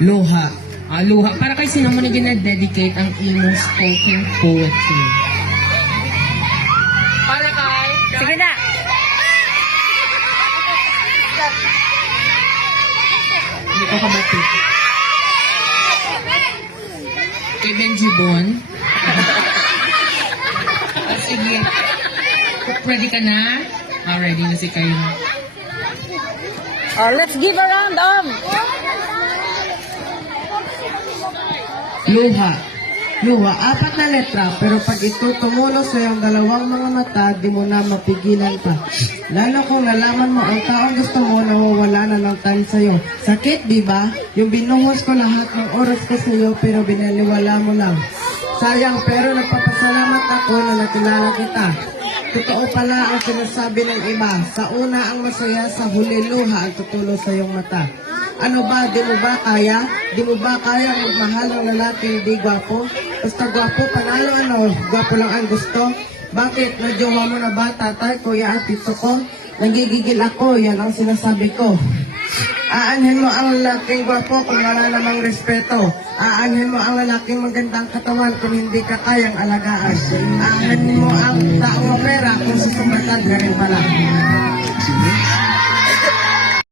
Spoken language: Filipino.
Luha. Luha. Para kay sino mo na gina-dedicate ang imong spoken poetry? Para kay... Sige na. Hindi ko kabati. Kay Benji Bon. Sige. Ready ka na? Ready na si kayo. Oh, let's give a round of. Luha. Luha, 4 na letra, pero pag ito tumulo sa iyong dalawang mga mata, di mo na mapigilan pa. Lalo kung nalaman mo ang taong gusto mo, nawawala na ng time sa'yo. Sakit, di ba? Yung binuhos ko lahat ng oras ko sa'yo, pero binaliwala mo lang. Sayang, pero nagpapasalamat ako na nakilala kita. Totoo pala ang sinasabi ng iba. Sa una ang masaya, sa huli luha ang tutulo sa iyong mata. Ano ba, di mo ba kaya? Di mo ba kaya magmahal ng lalaking di gwapo? Basta gwapo, panalo ano, gwapo lang ang gusto. Bakit? Nadyowa mo na ba, tatay, kuya at tito ko? Nagigigil ako, yan ang sinasabi ko. Aanhin mo ang lalaking gwapo kung wala namang respeto. Aanhin mo ang lalaking magandang katawan kung hindi ka kayang alagaan. Aanhin mo ang taong pera kung susumatan ka rin pala.